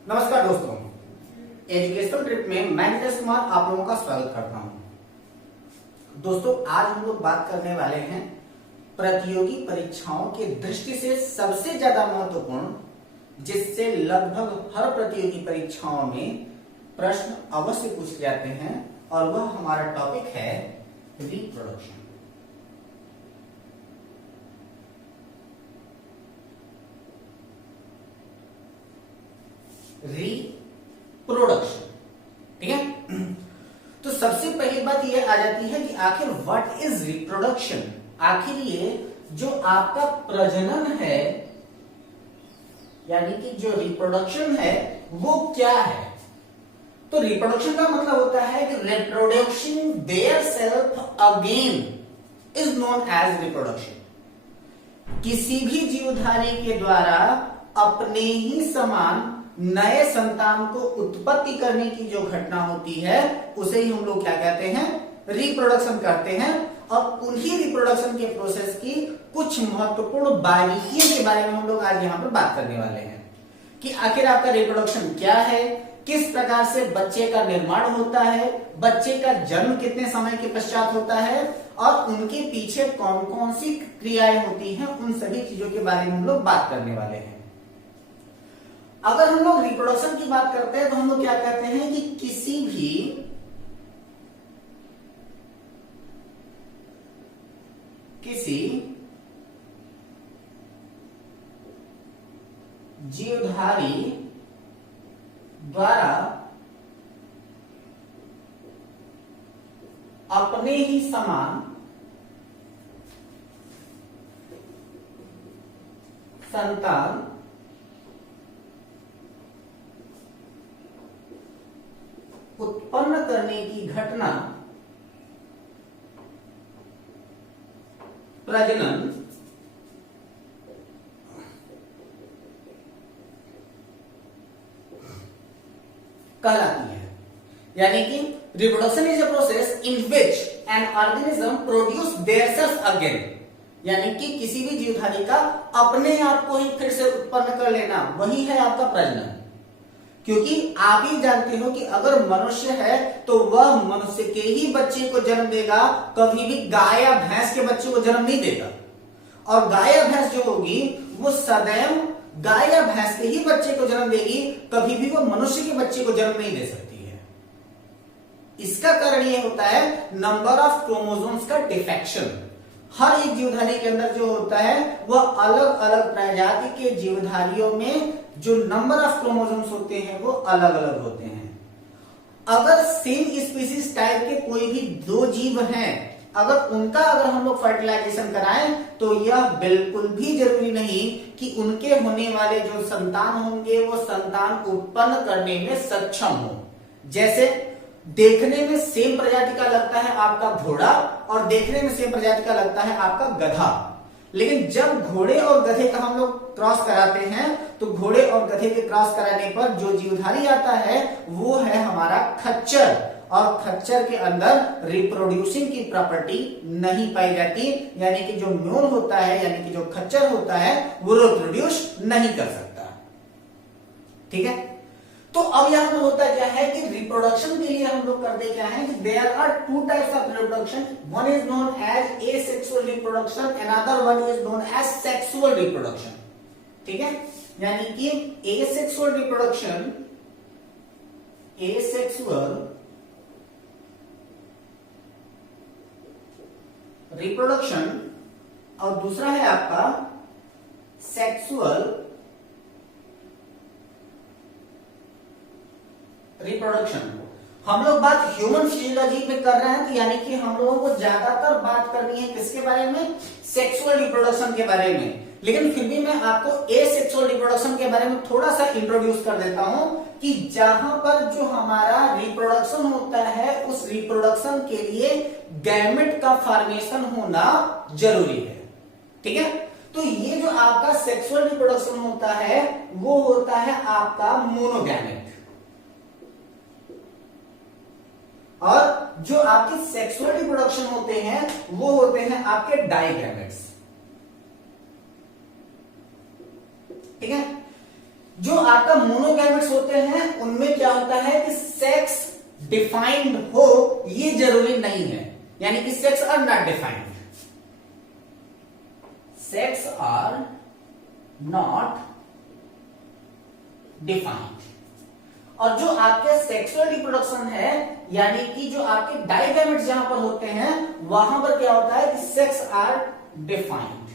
नमस्कार दोस्तों, education trip में मैं नीरज कुमार आप लोगों का स्वागत करता हूं। दोस्तों, आज हम लोग बात करने वाले हैं प्रतियोगी परीक्षाओं की दृष्टि से सबसे ज्यादा महत्वपूर्ण, जिससे लगभग हर प्रतियोगी परीक्षाओं में प्रश्न अवश्य पूछे जाते हैं, और वह हमारा टॉपिक है रिप्रोडक्शन। रिप्रोडक्शन, ठीक है। तो सबसे पहली बात यह आ जाती है कि आखिर व्हाट इज रिप्रोडक्शन। आखिर ये जो आपका प्रजनन है, यानी कि जो रिप्रोडक्शन है वो क्या है। तो रिप्रोडक्शन का मतलब होता है कि reproduction their self again is known as reproduction. किसी भी जीवधारी के द्वारा अपने ही समान नए संतान को उत्पत्ति करने की जो घटना होती है उसे ही हम लोग क्या कहते हैं, रिप्रोडक्शन करते हैं। और उन्हीं रिप्रोडक्शन के प्रोसेस की कुछ महत्वपूर्ण बारीकियों के बारे में हम लोग आज यहाँ पर बात करने वाले हैं कि आखिर आपका रिप्रोडक्शन क्या है, किस प्रकार से बच्चे का निर्माण होता है, बच्चे का जन्म कितने समय के पश्चात होता है, और उनके पीछे कौन कौन सी क्रियाएं होती हैं, उन सभी चीजों के बारे में हम लोग बात करने वाले हैं। अगर हम लोग रिप्रोडक्शन की बात करते हैं तो हम लोग क्या कहते हैं कि किसी जीवधारी द्वारा अपने ही समान संतान उत्पन्न करने की घटना प्रजनन कहलाती है। यानी कि reproduction is a process in which an organism produce their self again. यानी कि किसी भी जीवधारी का अपने आप को ही फिर से उत्पन्न कर लेना, वही है आपका प्रजनन। क्योंकि आप ही जानते हो कि अगर मनुष्य है तो वह मनुष्य के ही बच्चे को जन्म देगा, कभी भी गाय या भैंस के बच्चे को जन्म नहीं देगा। और गाय या भैंस जो होगी वो सदैव गाय या भैंस के ही बच्चे को जन्म देगी, कभी भी वो मनुष्य के बच्चे को जन्म नहीं दे सकती है। इसका कारण यह होता है नंबर ऑफ क्रोमोसोम्स का डिफेक्शन। हर एक जीवधारी के अंदर जो होता है वह अलग अलग प्रजाति के जीवधारियों में जो नंबर ऑफ क्रोमोसोम्स होते हैं वो अलग अलग होते हैं। अगर सेम स्पीसीज टाइप के कोई भी दो जीव हैं, अगर हम लोग फर्टिलाइजेशन कराएं तो यह बिल्कुल भी जरूरी नहीं कि उनके होने वाले जो संतान होंगे वो संतान उत्पन्न करने में सक्षम हो। जैसे देखने में सेम प्रजाति का लगता है आपका घोड़ा और देखने में सेम प्रजाति का लगता है आपका गधा, लेकिन जब घोड़े और गधे का हम लोग क्रॉस कराते हैं तो घोड़े और गधे के क्रॉस कराने पर जो जीवधारी आता है वो है हमारा खच्चर। और खच्चर के अंदर रिप्रोड्यूसिंग की प्रॉपर्टी नहीं पाई जाती, यानी कि जो म्यूल होता है, यानी कि जो खच्चर होता है वो रिप्रोड्यूस नहीं कर सकता। ठीक है। तो अब यहां पर होता क्या है कि रिप्रोडक्शन के लिए हम लोग करते क्या है कि there are two types of reproduction. One is known as asexual reproduction, another one is known as sexual reproduction. ठीक है। यानी कि एसेक्सुअल रिप्रोडक्शन और दूसरा है आपका सेक्सुअल रिप्रोडक्शन। हम लोग बात ह्यूमन फिजियोलॉजी पे कर रहे हैं, तो यानी कि हम लोगों को ज्यादातर बात करनी है किसके बारे में, सेक्सुअल रिप्रोडक्शन के बारे में। लेकिन फिर भी मैं आपको एसेक्सुअल रिप्रोडक्शन के बारे में थोड़ा सा इंट्रोड्यूस कर देता हूं कि जहां पर जो हमारा रिप्रोडक्शन होता है उस रिप्रोडक्शन के लिए गैमेट का फॉर्मेशन होना जरूरी है। ठीक है। तो ये जो आपका सेक्सुअल रिप्रोडक्शन होता है वो होता है आपका मोनोगैमेट, और जो आपके सेक्सुअल रिप्रोडक्शन होते हैं वो होते हैं आपके डाइगैमेट्स। ठीक है। जो आपका मोनोगैमेट्स होते हैं उनमें क्या होता है कि सेक्स डिफाइंड हो ये जरूरी नहीं है, यानी कि sex are not defined, sex are not defined. और जो आपके सेक्सुअल रिप्रोडक्शन है, यानी कि जो आपके डाइगैमेट्स जहां पर होते हैं वहां पर क्या होता है कि सेक्स आर डिफाइंड,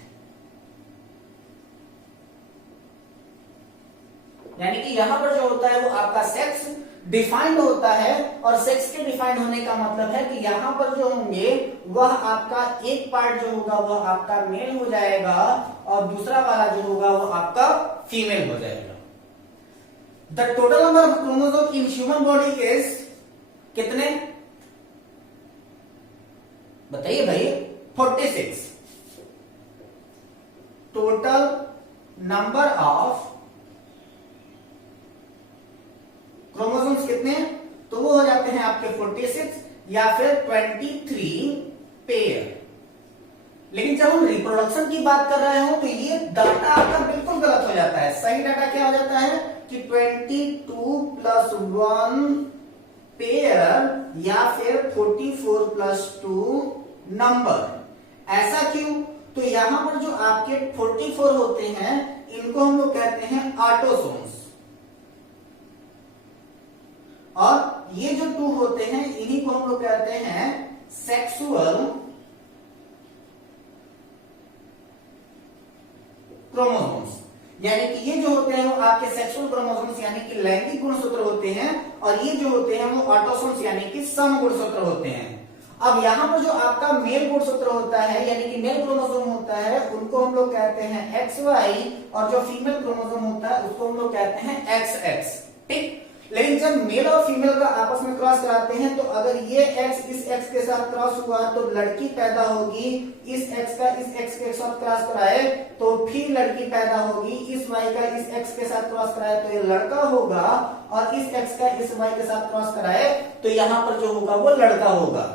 यानी कि यहां पर जो होता है वो आपका सेक्स डिफाइंड होता है। और सेक्स के डिफाइंड होने का मतलब है कि यहां पर जो होंगे वह आपका एक पार्ट जो होगा वह आपका मेल हो जाएगा और दूसरा वाला जो होगा वो आपका फीमेल हो जाएगा। The total number of chromosome in human body is कितने बताइए भाई? 46। टोटल नंबर ऑफ क्रोमोसोम्स कितने? तो वो हो जाते हैं आपके 46 या फिर 23 पेयर। लेकिन जब हम रिप्रोडक्शन की बात कर रहे हो तो ये डाटा आपका बिल्कुल गलत हो जाता है। सही डाटा क्या हो जाता है कि 22 प्लस 1 पेयर या फिर 44 प्लस 2 नंबर। ऐसा क्यों? तो यहां पर जो आपके 44 होते हैं इनको हम लोग कहते हैं ऑटोसोम्स, और ये जो 2 होते हैं इन्हीं को हम लोग कहते हैं सेक्सुअल क्रोमोसोम्स। यानी कि ये जो होते हैं वो आपके सेक्सुअल क्रोमोसोम्स यानी कि लैंगिक गुणसूत्र होते हैं, और ये जो होते हैं वो ऑटोसोम्स यानी कि सम गुणसूत्र होते हैं। अब यहां पर जो आपका मेल गुणसूत्र होता है यानी कि मेल क्रोमोसोम होता है उनको हम लोग कहते हैं XY, और जो फीमेल क्रोमोसोम होता है उसको हम लोग कहते हैं XX। ठीक, लेकिन जब मेल और फीमेल का आपस में क्रॉस कराते हैं तो अगर ये X इस X के साथ क्रॉस हुआ तो लड़की पैदा होगी, इस X का इस X के साथ क्रॉस कराए तो फिर लड़की पैदा होगी, इस Y का इस X के साथ क्रॉस कराए तो ये लड़का होगा, और इस X का इस Y के साथ क्रॉस कराए तो यहां पर जो होगा वो लड़का होगा।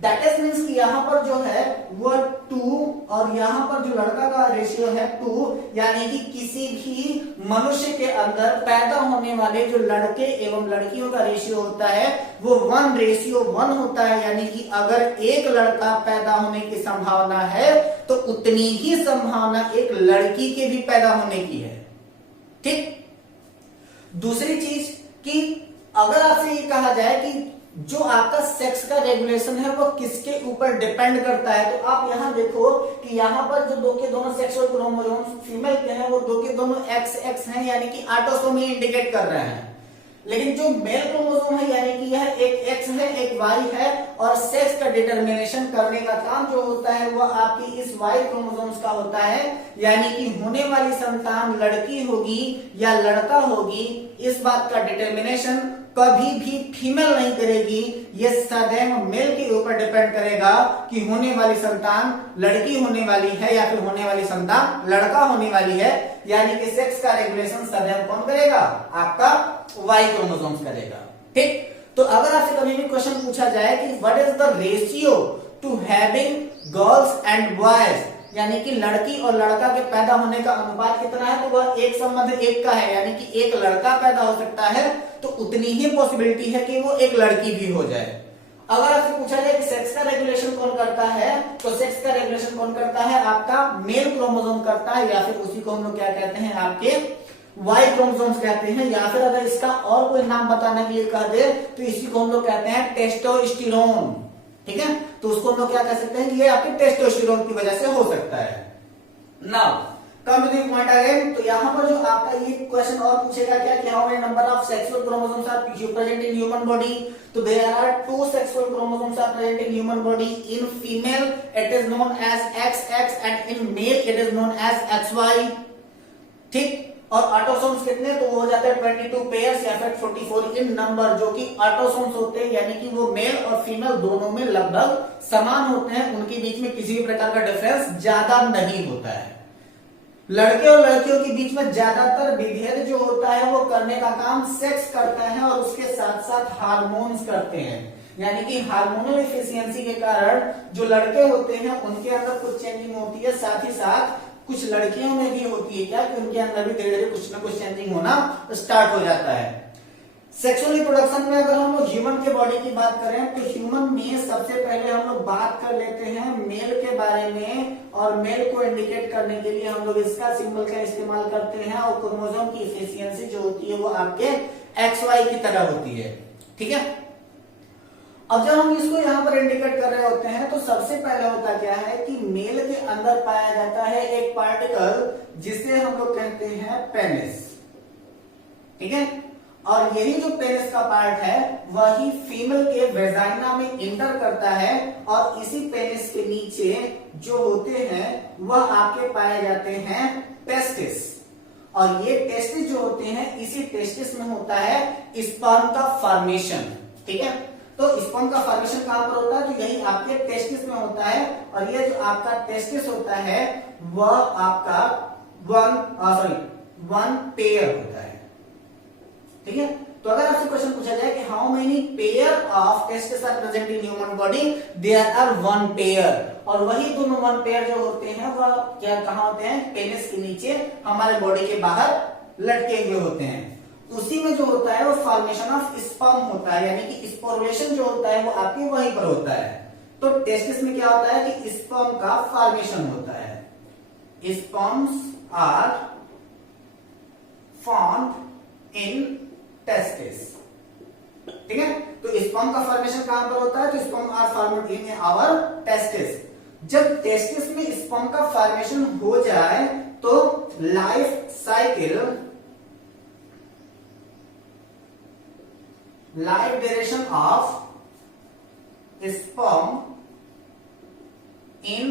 दैट इज मीन्स कि यहां पर जो है वो 2 और यहां पर जो लड़का का रेशियो है 2, यानी कि किसी भी मनुष्य के अंदर पैदा होने वाले जो लड़के एवं लड़कियों का रेशियो होता है वो 1:1 होता है। यानी कि अगर एक लड़का पैदा होने की संभावना है तो उतनी ही संभावना एक लड़की के भी पैदा होने की है। ठीक, दूसरी चीज कि अगर आपसे ये कहा जाए कि जो आपका सेक्स का रेगुलेशन है वो किसके ऊपर डिपेंड करता है, तो आप यहां देखो कि यहां पर जो दो के दोनों सेक्सुअल क्रोमोसोम फीमेल के हैं वो दो के दोनों XX हैं, यानी कि ऑटोसोम ही इंडिकेट कर रहे हैं। लेकिन जो मेल क्रोमोसोम है यानी कि यह एक X है एक Y है, और सेक्स का डिटर्मिनेशन करने का काम जो होता है वो आपकी इस Y क्रोमोसोम्स का होता है। यानी कि होने वाली संतान लड़की होगी या लड़का होगी, इस बात का डिटर्मिनेशन कभी भी फीमेल नहीं करेगी, ये सदैव मेल के ऊपर डिपेंड करेगा कि होने वाली संतान लड़की होने वाली है या फिर होने वाली संतान लड़का होने वाली है। यानी कि सेक्स का रेगुलेशन सदैव कौन करेगा? आपका Y क्रोमोसोम्स करेगा। ठीक, तो अगर आपसे कभी भी क्वेश्चन पूछा जाए कि what is the ratio two having girls and boys, यानी कि लड़की और लड़का के पैदा होने का अनुपात कितना है, तो वह 1:1 का है। यानी कि एक लड़का पैदा हो सकता है तो उतनी ही पॉसिबिलिटी है कि वो एक लड़की भी हो जाए। अगर आपसे पूछा जाए कि सेक्स का रेगुलेशन कौन करता है, तो सेक्स का रेगुलेशन कौन करता है? आपका मेल क्रोमोसोम करता है, या फिर उसी को हम लोग क्या कहते हैं आपके Y क्रोमोसोम्स कहते हैं, या फिर अगर इसका और कोई नाम बताने के लिए कह दे तो इसी को हम लोग कहते हैं टेस्टोस्टेरोन। ठीक है, तो उसको हम लोग क्या कह सकते हैं कि ये आपके टेस्टोस्टेरोन की वजह से हो सकता है। Now come to the point again, तो यहां पर जो आपका ये क्वेश्चन और पूछेगा क्या कि how many number of sexual chromosomes are present in human body, तो there are 2 sexual chromosomes are present in human body. In female it is known as XX and in male it is known as XY। ठीक, और autosomes कितने, तो वो हो जाते हैं 22 pairs या फिर 44 इन नंबर, जो कि ऑटोसोम्स होते हैं, यानी कि वो मेल और फीमेल दोनों में लगभग समान होते हैं, उनके बीच में किसी भी प्रकार का डिफरेंस ज्यादा नहीं होता है। लड़के और लड़कियों के बीच में ज्यादातर विभेद जो होता है वो करने का काम सेक्स करता है और उसके साथ साथ हार्मोन्स करते हैं। यानी कि हार्मोनल एफिशिएंसी के कारण जो लड़के होते हैं उनके अंदर कुछ चेंजिंग होती है, साथ ही साथ कुछ लड़कियों में भी होती है क्या कि उनके अंदर भी धीरे धीरे कुछ ना कुछ चेंजिंग होना स्टार्ट हो जाता है। सेक्सुअल रिप्रोडक्शन में अगर हम लोग ह्यूमन के बॉडी की बात करें तो ह्यूमन में सबसे पहले हम लोग बात कर लेते हैं मेल के बारे में, और मेल को इंडिकेट करने के लिए हम लोग इसका सिंबल का इस्तेमाल करते हैं, और क्रोमोसोम की एफिशिएंसी जो होती है वो आपके XY की तरह होती है। ठीक है, अब जब हम इसको यहाँ पर इंडिकेट कर रहे होते हैं तो सबसे पहले होता क्या है कि मेल के अंदर पाया जाता है एक पार्टिकल जिसे हम लोग कहते हैं पेनिस। ठीक है, और यही जो पेनिस का पार्ट है वही फीमेल के वेजाइना में इंटर करता है, और इसी पेनिस के नीचे जो होते हैं वह आपके पाए जाते हैं टेस्टिस, और ये टेस्टिस जो होते हैं इसी टेस्टिस में होता है स्पर्म का फॉर्मेशन। ठीक है, तो स्पर्म का फॉर्मेशन कहां पर होता है, तो यही आपके टेस्टिस में होता है, और ये जो आपका टेस्टिस होता है वह आपका वन पेयर होता है। ठीक है, तो अगर आपसे क्वेश्चन पूछा जाए कि how many pair of testis are present in human body, there are one pair, और वही दोनों वन पेयर जो होते हैं वह क्या कहां होते हैं, पेनिस के नीचे हमारे बॉडी के बाहर लटके हुए होते हैं। उसी में जो होता है वो फॉर्मेशन ऑफ स्पर्म होता है, यानी कि स्पोर्वेशन जो होता है वो आपके वहीं पर होता है। तो टेस्टिस में क्या होता है कि स्पर्म का फॉर्मेशन होता है, sperms are formed in testis. ठीक है, तो स्पर्म का फॉर्मेशन कहां पर होता है, तो sperm are formed in our testis. जब टेस्टिस में स्पर्म का फॉर्मेशन हो जाए तो life duration of sperm in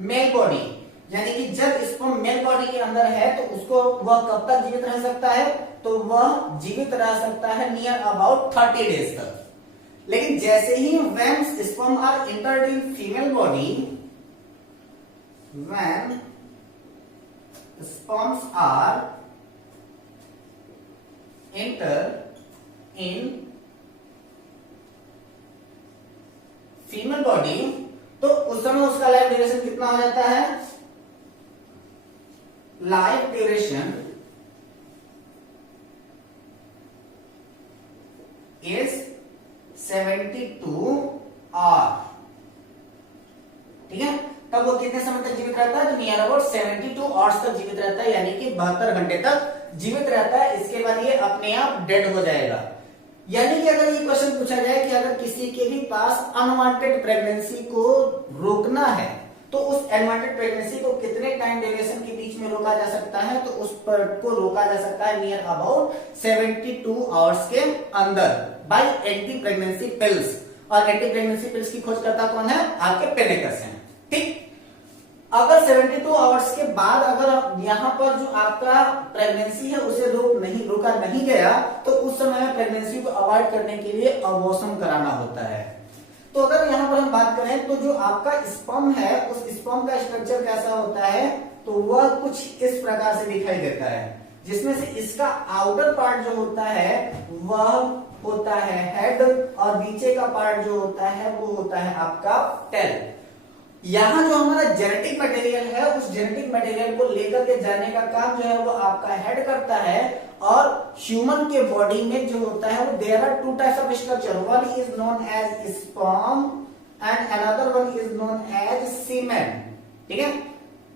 male body, यानी कि जब स्पर्म मेल बॉडी के अंदर है तो उसको वह कब तक जीवित रह सकता है, तो वह जीवित रह सकता है नियर अबाउट 30 डेज तक। लेकिन जैसे ही when sperm are entered in female body, when sperms are enter in female body, तो उस समय उसका लाइफ ड्यूरेशन कितना हो जाता है, लाइफ ड्यूरेशन इज 72 आवर। ठीक है, तब वो कितने समय तक जीवित रहता है, तो नियर अबाउट 72 आवर्स तक जीवित रहता है, यानी कि 72 घंटे तक जीवित रहता है। इसके बाद ये अपने आप डेड हो जाएगा। यानी कि अगर ये क्वेश्चन पूछा जाए कि अगर किसी के भी पास अनवांटेड प्रेगनेंसी को रोकना है तो उस अनवांटेड प्रेगनेंसी को कितने टाइम ड्यूरेशन के बीच में रोका जा सकता है, तो उस पर को रोका जा सकता है नियर अबाउट 72 आवर्स के अंदर बाय एंटी प्रेगनेंसी पिल्स। और एंटी प्रेगनेंसी पिल्स की खोजकर्ता कौन है, आपके पेनिकस हैं। ठीक, अगर 72 आवर्स के बाद अगर यहाँ पर जो आपका प्रेगनेंसी है उसे रोका नहीं गया तो उस समय में प्रेगनेंसी को अवॉइड करने के लिए अबॉर्शन कराना होता है। तो अगर यहाँ पर हम बात करें तो जो आपका स्पर्म है उस स्पर्म का स्ट्रक्चर कैसा होता है, तो वह कुछ इस प्रकार से दिखाई देता है, जिसमें से इसका आउटर पार्ट जो होता है वह होता है हेड, और नीचे का पार्ट जो होता है वो होता है आपका टेल। यहाँ जो हमारा जेनेटिक मटेरियल है उस जेनेटिक मटेरियल को लेकर के जाने का काम जो है वो आपका हेड करता है। और ह्यूमन के बॉडी में जो होता है वो there are two types of structure, one is known as sperm and another one is known as semen. ठीक है,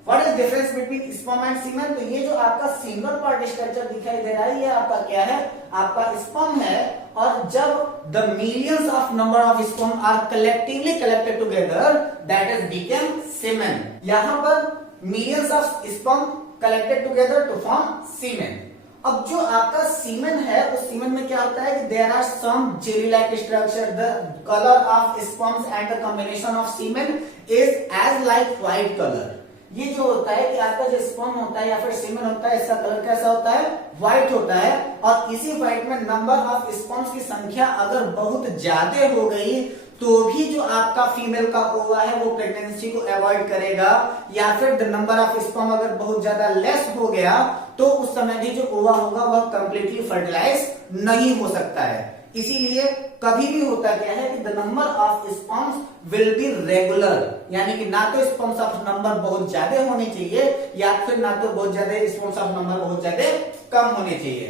what is difference between sperm and semen, तो ये जो आपका सिंगल पार्ट स्ट्रक्चर दिखाई दे रहा है ये आपका क्या है, आपका स्पर्म है। और जब the millions of number of sperm are collectively collected together that is become semen. यहां पर millions of sperm collected together to form semen. अब जो आपका सीमेन है उस सीमेन में क्या होता है कि there are some jelly like structure, the colour of sperms and the combination of semen is as like white colour. ये जो होता है कि आपका जो स्पर्म होता है या फिर सीमेन होता है इसका कलर कैसा होता है, व्हाइट होता है। और इसी व्हाइट में नंबर ऑफ स्पर्म्स की संख्या अगर बहुत ज्यादा हो गई तो भी जो आपका फीमेल का ओवा है वो प्रेगनेंसी को अवॉइड करेगा, या फिर द नंबर ऑफ स्पर्म अगर बहुत ज्यादा लेस हो गया तो उस समय भी जो ओवा होगा वह कंप्लीटली फर्टिलाइज नहीं हो सकता है। इसीलिए कभी भी होता क्या है कि the number of sperms will be regular, यानी कि ना तो स्पर्म्स ऑफ नंबर बहुत ज्यादा होने चाहिए या फिर ना तो बहुत ज्यादा स्पर्म्स ऑफ नंबर बहुत ज्यादा कम होने चाहिए।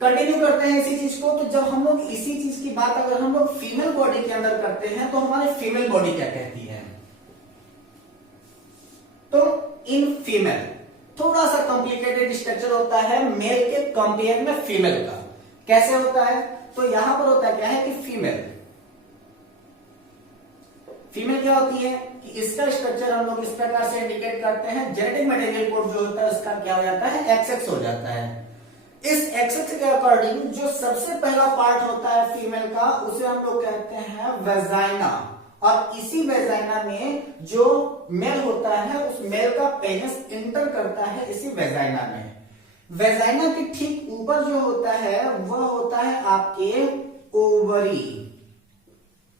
कंटिन्यू करते हैं इसी चीज को। तो जब हम लोग इसी चीज की बात अगर हम लोग फीमेल बॉडी के अंदर करते हैं तो हमारी फीमेल बॉडी क्या कहती है। तो इन फीमेल थोड़ा सा कॉम्प्लिकेटेड स्ट्रक्चर होता है मेल के कंपेयर में फीमेल का। कैसे होता है, तो यहां पर होता क्या है कि फीमेल क्या होती है कि इसका स्ट्रक्चर हम लोग इस प्रकार से इंडिकेट करते हैं। जेनेटिक मटेरियल कोड जो होता है उसका क्या हो जाता है, XX हो जाता है। इस XX के अकॉर्डिंग जो सबसे पहला पार्ट होता है फीमेल का उसे हम लोग कहते हैं वेजाइना, और इसी वेजाइना में जो मेल होता है उस मेल का पेनिस इंटर करता है इसी वेजाइना में। वेजाइना के ठीक ऊपर जो होता है वह होता है आपके ओवरी,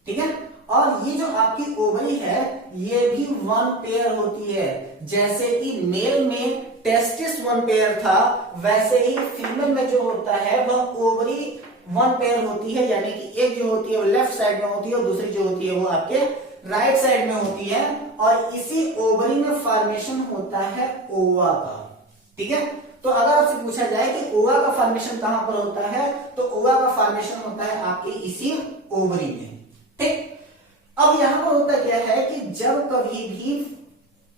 ठीक है। और ये जो आपकी ओवरी है ये भी वन पेयर होती है। जैसे कि मेल में टेस्टिस वन पेयर था वैसे ही फीमेल में जो होता है वह ओवरी वन पेयर होती है, यानी कि एक जो होती है वो लेफ्ट साइड में होती है और दूसरी जो होती है वो आपके राइट साइड में होती है। और इसी ओवरी में फॉर्मेशन होता है ओवा का, ठीक है। तो अगर आपसे पूछा जाए कि ओवा का फॉर्मेशन कहां पर होता है, तो ओवा का फॉर्मेशन होता है आपके इसी ओवरी में, ठीक। अब यहां पर होता क्या है कि जब कभी भी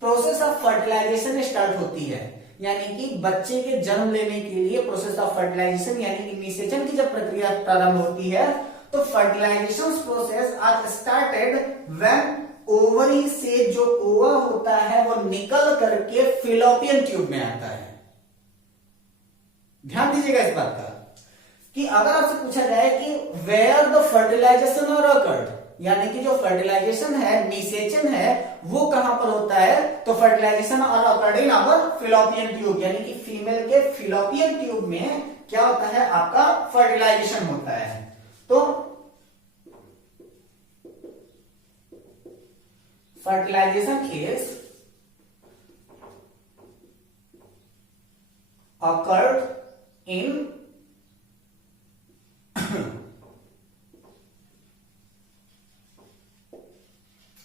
प्रोसेस ऑफ फर्टिलाइजेशन स्टार्ट होती है, यानी कि बच्चे के जन्म लेने के लिए प्रोसेस ऑफ फर्टिलाइजेशन यानी कि निषेचन की जब प्रक्रिया प्रारंभ होती है तो fertilization process are started when ovary से जो ओवा होता है वो निकल करके फिलोपियन ट्यूब में आता है। ध्यान दीजिएगा इस बात का कि अगर आपसे पूछा जाए कि where the fertilisation are occurred, यानी कि जो फर्टिलाइजेशन है निषेचन है वो कहां पर होता है, तो fertilization are occurred in our fallopian tube, यानी कि फीमेल के फिलोपियन ट्यूब में क्या होता है आपका फर्टिलाइजेशन होता है। तो fertilization is occurred in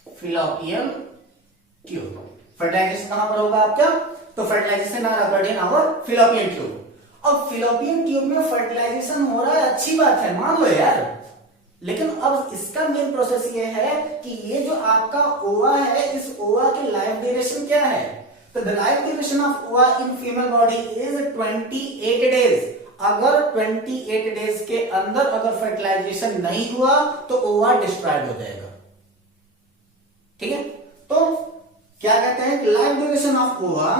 fallopian tube. Fertilization कहां पर होगा आपका, तो fertilization are occurred in our fallopian tube. अब फिलोपियन ट्यूब में फर्टिलाइजेशन हो रहा है, अच्छी बात है, मान लो यार, लेकिन अब इसका मेन प्रोसेस ये है कि ये जो आपका ओवा है इस ओवा की लाइफ ड्यूरेशन क्या है, तो द लाइफ ड्यूरेशन ऑफ ओवा इन फीमेल बॉडी इज 28 डेज। अगर 28 डेज के अंदर अगर फर्टिलाइजेशन नहीं हुआ तो ओवा डिस्ट्रॉयड हो जाएगा, ठीक है। तो क्या कहते हैं कि लाइफ ड्यूरेशन ऑफ ओवा,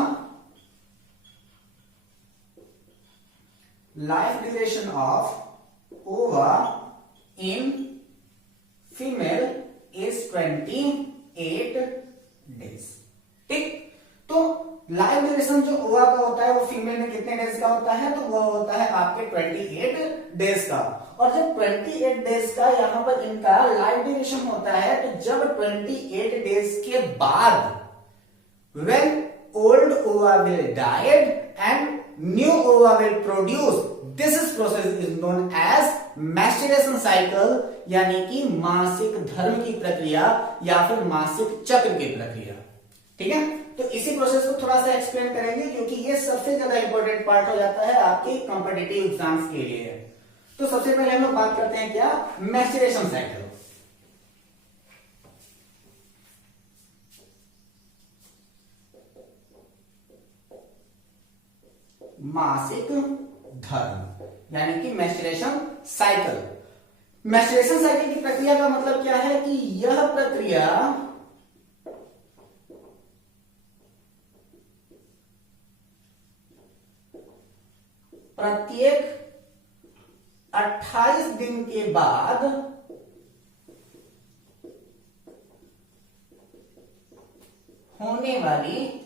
लाइफ ड्यूरेशन ऑफ ओवा इन फीमेल इज 28 डेज, ठीक। तो लाइफ ड्यूरेशन जो ओवा का होता है वो फीमेल में कितने डेज का होता है, तो वो होता है आपके 28 डेज का। और जब 28 डेज का यहां पर इनका लाइफ ड्यूरेशन होता है तो जब 28 डेज के बाद when old ova will died and new ova will produce, this is process is known as menstruation cycle, यानी कि मासिक धर्म की प्रक्रिया या फिर मासिक चक्र की प्रक्रिया, ठीक है। तो इसी प्रोसेस को थोड़ा सा एक्सप्लेन करेंगे क्योंकि ये सबसे ज्यादा इंपॉर्टेंट पार्ट हो जाता है आपके कॉम्पिटिटिव एग्जाम्स के लिए। तो सबसे पहले हम लोग बात करते हैं क्या, मैस्चुरेशन साइकिल। मासिक धर्म यानी कि मैस्चुरेशन साइकिल। मैस्चुरेशन साइकिल की प्रक्रिया का मतलब क्या है कि यह प्रक्रिया प्रत्येक 28 दिन के बाद होने वाली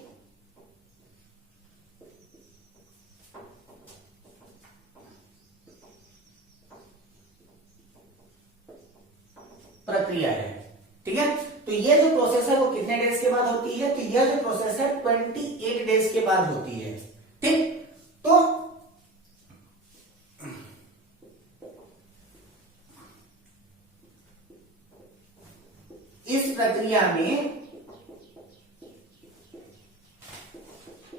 प्रक्रिया है, ठीक है। तो ये जो प्रोसेस है वो कितने डेज के बाद होती है, तो यह जो प्रोसेस है 28 डेज के बाद होती है, ठीक। तो प्रक्रिया में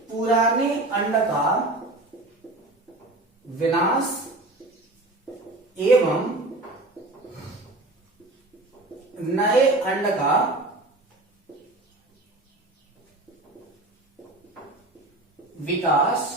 पुराने अंड का विनाश एवं नए अंड का विकास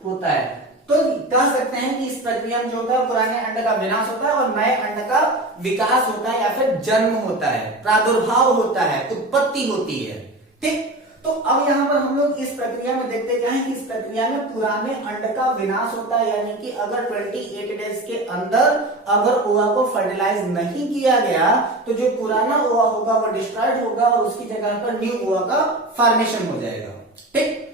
होता है। तो कह सकते हैं कि इस प्रक्रिया में जो होता है पुराने अंड का विनाश होता है और नए अंड का विकास होता है या फिर जन्म होता है, प्रादुर्भाव होता है, उत्पत्ति होती है। ठीक, तो अब यहां पर हम लोग इस प्रक्रिया में देखते क्या है कि इस प्रक्रिया में पुराने अंड का विनाश होता है, यानी कि अगर 28 डेज के अंदर अगर ओवा को फर्टिलाइज नहीं किया गया तो जो पुराना ओवा होगा वो डिस्ट्रॉयड होगा और उसकी जगह पर न्यू ओवा का फॉर्मेशन हो जाएगा। ठीक,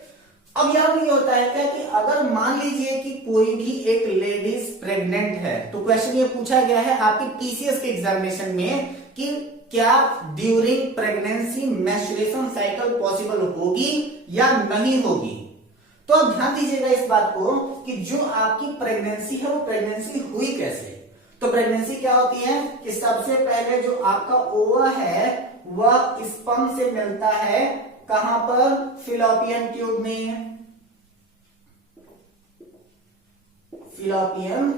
अब यहां पर ये होता है क्या कि अगर मान लीजिए कि कोई भी एक लेडीज प्रेग्नेंट है, तो क्वेश्चन ये पूछा गया है आपकी पीसीएस के एग्जामिनेशन में कि क्या during pregnancy menstruation cycle possible होगी या नहीं होगी। तो अब ध्यान दीजिएगा इस बात को कि जो आपकी प्रेगनेंसी है वो प्रेगनेंसी हुई कैसे। तो प्रेगनेंसी क्या होती है कि सबसे पहले जो आपका ओवा है वह स्पर्म से मिलता है कहां पर, फिलोपियन ट्यूब में, फिलोपियन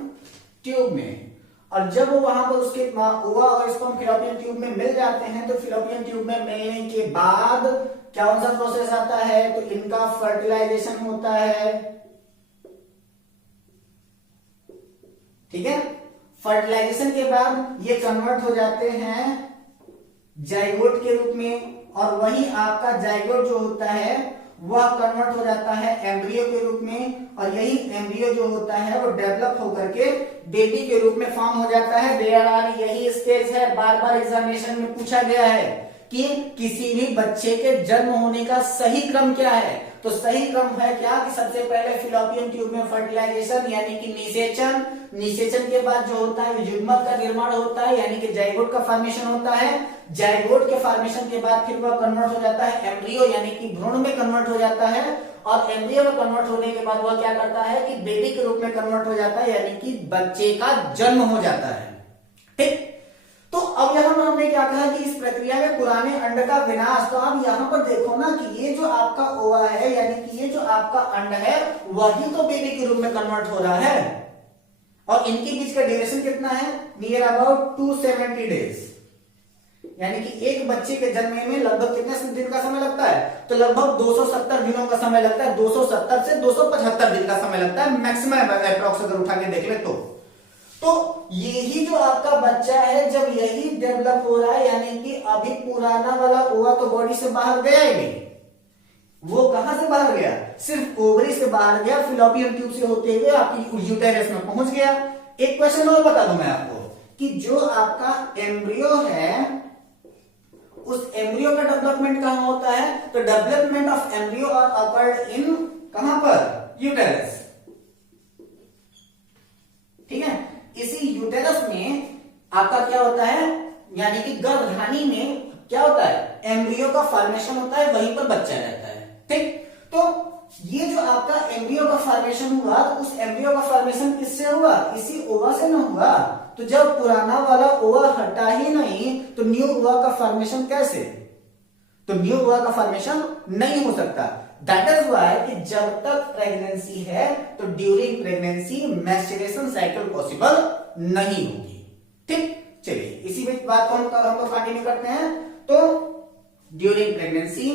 ट्यूब में। और जब वहां पर उसके ओवा और स्पर्म फिलोपियन ट्यूब में मिल जाते हैं तो फिलोपियन ट्यूब में मिलने के बाद क्या कौन सा प्रोसेस आता है, तो इनका फर्टिलाइजेशन होता है। ठीक है, फर्टिलाइजेशन के बाद ये कन्वर्ट हो जाते हैं जाइगोट के रूप में और वही आपका जाइगोट जो होता है वह कन्वर्ट हो जाता है एम्ब्रियो के रूप में और यही एम्ब्रियो जो होता है वो डेवलप होकर के बेबी के रूप में फॉर्म हो जाता है। देयर आर, यही स्टेज है, बार बार एग्जामिनेशन में पूछा गया है कि किसी भी बच्चे के जन्म होने का सही क्रम क्या है। तो सही क्रम है क्या कि सबसे पहले फिलोपियन ट्यूब में फर्टिलाइजेशन यानी कि निषेचन, निषेचन के बाद जो होता है युग्मक का निर्माण होता है यानी कि जाइगोट का फॉर्मेशन होता है। जाइगोट के फॉर्मेशन के बाद फिर वह कन्वर्ट हो जाता है एम्ब्रियो यानी कि भ्रूण में कन्वर्ट हो जाता है और एम्ब्रियो में कन्वर्ट होने के बाद वह क्या करता है कि बेबी के रूप में कन्वर्ट हो जाता है यानी कि बच्चे का जन्म हो जाता है। ठीक, तो अब यहां पर हमने क्या कहा कि इस प्रक्रिया में पुराने अंड का विनाश। तो आप यहां पर देखो ना कि ये जो आपका ओवा है यानी कि ये जो आपका अंड है वही तो बेबी के रूप में कन्वर्ट हो रहा है और इनके बीच का ड्यूरेशन कितना है, नियर अबाउट 270 डेज, यानी कि एक बच्चे के जन्म में लगभग कितने दिन का समय लगता है, तो लगभग 270 दिनों का समय लगता है। 270 से 275 दिन का समय लगता है मैक्सिमम अप्रॉक्स अगर उठा के देख ले तो यही जो आपका बच्चा है जब यही डेवलप हो रहा है यानी कि अभी पुराना वाला ओवा तो बॉडी से बाहर गया ही नहीं, वो कहां से बाहर गया, सिर्फ ओवरी से बाहर गया, फिलोपियन ट्यूब से होते हुए आपकी यूटेरस में पहुंच गया। एक क्वेश्चन और बता दूं मैं आपको कि जो आपका एम्ब्रियो है उस एम्ब्रियो का डेवलपमेंट कहां होता है, तो development of embryo are occurred in कहां पर, यूटेरस। ठीक है, इसी यूटेरस में आपका क्या होता है यानी कि गर्भधानी में क्या होता है, एम्ब्रियो का फॉर्मेशन होता है, वहीं पर बच्चा रहता है। ठीक, तो ये जो आपका एम्ब्रियो का फॉर्मेशन हुआ तो उस एम्ब्रियो का फॉर्मेशन किससे हुआ, इसी ओवा से न हुआ। तो जब पुराना वाला ओवा हटा ही नहीं तो न्यू ओवा का फॉर्मेशन कैसे, तो न्यू ओवा का फॉर्मेशन नहीं हो सकता। दैट इज वाई कि जब तक प्रेगनेंसी है तो during pregnancy menstruation cycle possible नहीं होगी। ठीक, चलिए इसी बात को हम लोग कंटिन्यू करते हैं। तो during pregnancy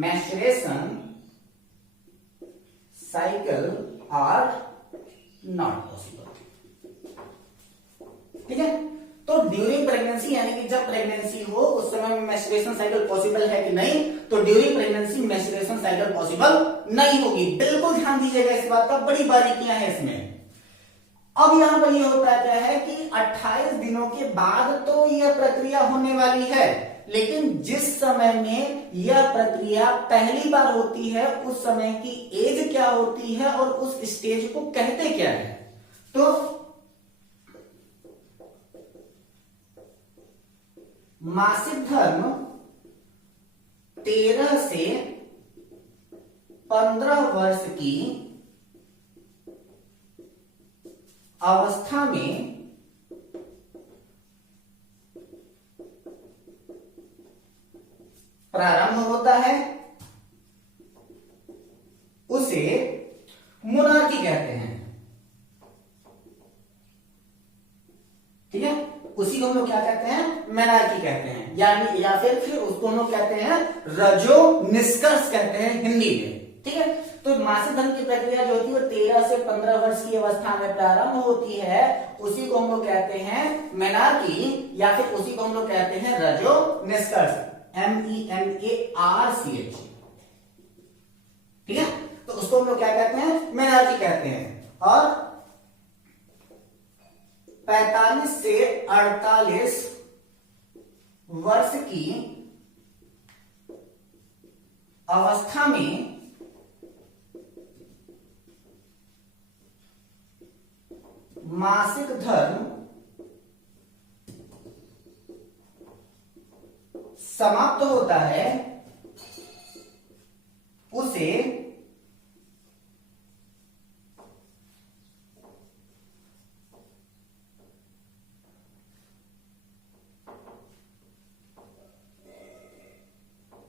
menstruation cycle are not possible। ठीक है, तो ड्यूरिंग प्रेगनेंसी यानी कि जब प्रेगनेंसी हो उस समय में मेंस्ट्रुएशन साइकिल पॉसिबल है कि नहीं, तो during pregnancy menstruation cycle possible नहीं होगी। बिल्कुल ध्यान दीजिएगा इस बात का, बड़ी बारीकियां हैं इसमें। अब यहां पर यह होता क्या है कि 28 दिनों के बाद तो यह प्रक्रिया होने वाली है, लेकिन जिस समय में यह प्रक्रिया पहली बार होती है उस समय की एज क्या होती है और उस स्टेज को कहते क्या है। तो मासिक धर्म 13 से 15 वर्ष की अवस्था में प्रारंभ होता है, उसे मोनार्की कहते हैं। ठीक है, उसी को हम लोग क्या कहते हैं, मोनार्की कहते हैं, यानी या फिर उसको हम लोग कहते हैं रजो निष्कर्ष कहते हैं हिंदी में। ठीक है, तो मासिक धर्म की प्रक्रिया जो होती है वो 13 से 15 वर्ष की अवस्था में प्रारंभ होती है, उसी को हम लोग कहते हैं मोनार्की, या फिर उसी को हम लोग कहते हैं रजो निष्कर्ष, MENARCH। ठीक है, तो उसको हम लोग क्या कहते हैं, मोनार्की कहते हैं। और 45 से 48 वर्ष की अवस्था में मासिक धर्म समाप्त होता है, उसे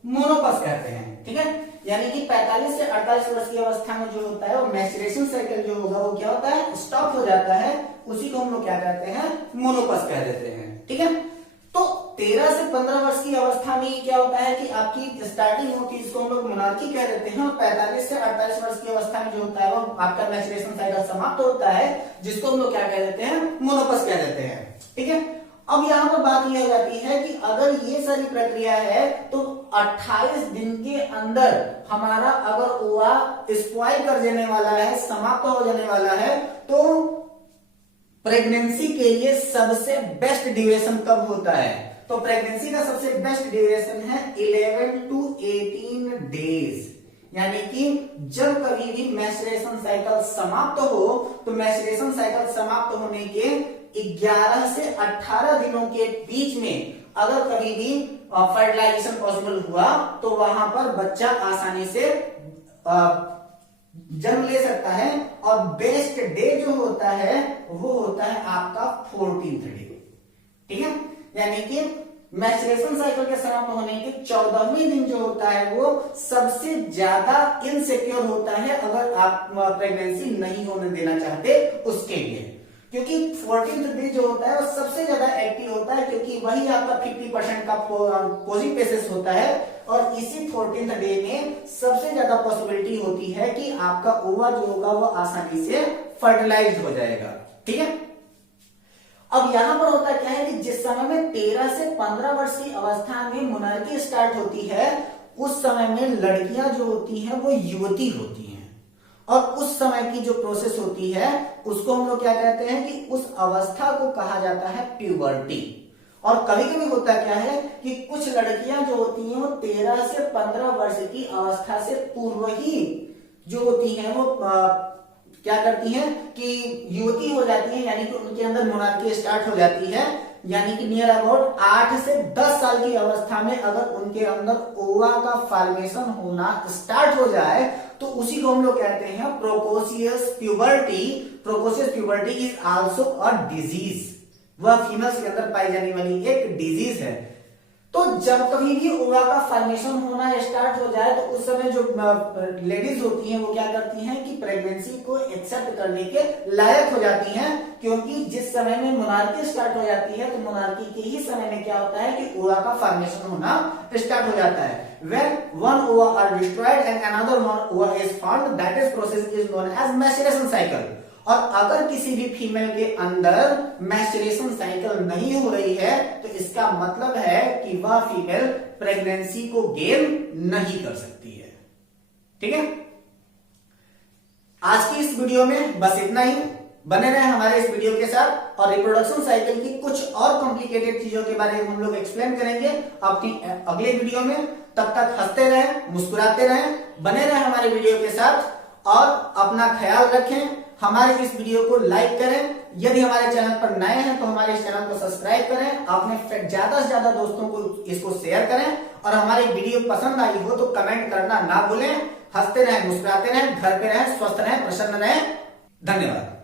मोनोपॉज कहते हैं। ठीक है, यानी कि 45 से 48 वर्ष की अवस्था में जो होता है वो मैच्योरेशन साइकिल जो होगा वो क्या होता है, स्टॉप हो जाता है, उसी को हम लोग क्या कहते हैं, मोनोपॉज कह देते हैं। ठीक है, तो 13 से 15 वर्ष की अवस्था में क्या होता है कि आपकी स्टार्टिंग होती है, इसको हम लोग मोनार्की कह देते हैं, और 45 से 48 वर्ष की अवस्था में जो होता है वो आपका मैच्योरेशन साइकिल समाप्त होता है, जिसको हम लोग क्या कह देते हैं, मोनोपॉज कह देते हैं। ठीक है, अब यहां पर बात यह हो जाती है कि अगर ये सारी प्रक्रिया है तो 28 दिन के अंदर हमारा अगर ओवा स्पॉइल कर देने वाला है, समाप्त हो जाने वाला है, तो प्रेगनेंसी के लिए सबसे बेस्ट ड्यूरेशन कब होता है, तो प्रेगनेंसी का सबसे बेस्ट ड्यूरेशन है 11 to 18 डेज। यानी कि जब कभी भी मैच्योरेशन साइकिल समाप्त हो, तो मैच्योरेशन साइकिल समाप्त होने के 11 से 18 दिनों के बीच में अगर कभी भी फर्टिलाइजेशन पॉसिबल हुआ तो वहां पर बच्चा आसानी से जन्म ले सकता है। और बेस्ट डे जो होता है वो होता है आपका 14th डे। ठीक है, यानी कि मैच्योरेशन साइकिल के समाप्त होने के 14वें दिन जो होता है वो सबसे ज्यादा इनसिक्योर होता है अगर आप प्रेगनेंसी नहीं होने देना चाहते उसके लिए, क्योंकि 14th डे जो होता है वो सबसे ज्यादा एक्टिव होता है, क्योंकि वही आपका 50% का पोजिंग पेसेस होता है, और इसी 14th डे में सबसे ज्यादा पॉसिबिलिटी होती है कि आपका ओवा जो होगा वो आसानी से फर्टिलाइज हो जाएगा। ठीक है, अब यहां पर होता क्या है कि जिस समय में 13 से 15 वर्ष की अवस्था में मोनार्की स्टार्ट होती है, उस समय में लड़कियां जो होती हैं वो युवती होती हैं, और उस समय की जो प्रोसेस होती है उसको हम लोग क्या कहते हैं कि उस अवस्था को कहा जाता है प्यूबर्टी। और कभी कभी होता क्या है कि कुछ लड़कियां जो होती हैं वो 13 से 15 वर्ष की अवस्था से पूर्व ही जो होती हैं वो क्या करती हैं कि युवती हो जाती है, यानी कि उनके अंदर मोनार्की स्टार्ट हो जाती है, यानी कि नियर अबाउट 8 से 10 साल की अवस्था में अगर उनके अंदर ओवा का फॉर्मेशन होना स्टार्ट हो जाए तो उसी को हम लोग कहते हैं precocious puberty. Precocious puberty is also a disease, वह फीमेल्स के अंदर पाई जाने वाली एक डिजीज है। तो जब कभी भी ओवा का फॉर्मेशन होना स्टार्ट हो जाए तो उस समय जो लेडीज होती हैं वो क्या करती हैं कि प्रेगनेंसी को एक्सेप्ट करने के लायक हो जाती हैं, क्योंकि जिस समय में मोनार्की स्टार्ट हो जाती है तो मोनार्की के ही समय में क्या होता है कि ओवा का फॉर्मेशन होना स्टार्ट हो जाता है। When one ova are destroyed and another one ova is formed, that is process is known as maturation cycle। और अगर किसी भी फीमेल के अंदर मैच्योरेशन साइकिल नहीं हो रही है तो इसका मतलब है कि वह फीमेल प्रेगनेंसी को गेन नहीं कर सकती है। ठीक है, आज की इस वीडियो में बस इतना ही। बने रहे हमारे इस वीडियो के साथ, और रिप्रोडक्शन साइकिल की कुछ और कॉम्प्लिकेटेड चीजों के बारे में हम लोग एक्सप्लेन करेंगे अपनी अगले वीडियो में। तब तक हंसते रहें, मुस्कुराते रहें, बने रहें हमारे वीडियो के साथ, और अपना ख्याल रखें। हमारे इस वीडियो को लाइक करें। यदि हमारे चैनल पर नए हैं तो हमारे इस चैनल को सब्सक्राइब करें। अपने ज्यादा से ज्यादा दोस्तों को इसको शेयर करें और हमारी वीडियो पसंद आई हो तो कमेंट करना ना भूलें। हंसते रहें, मुस्कुराते रहें, घर पे रहें, स्वस्थ रहें, प्रसन्न रहें। धन्यवाद।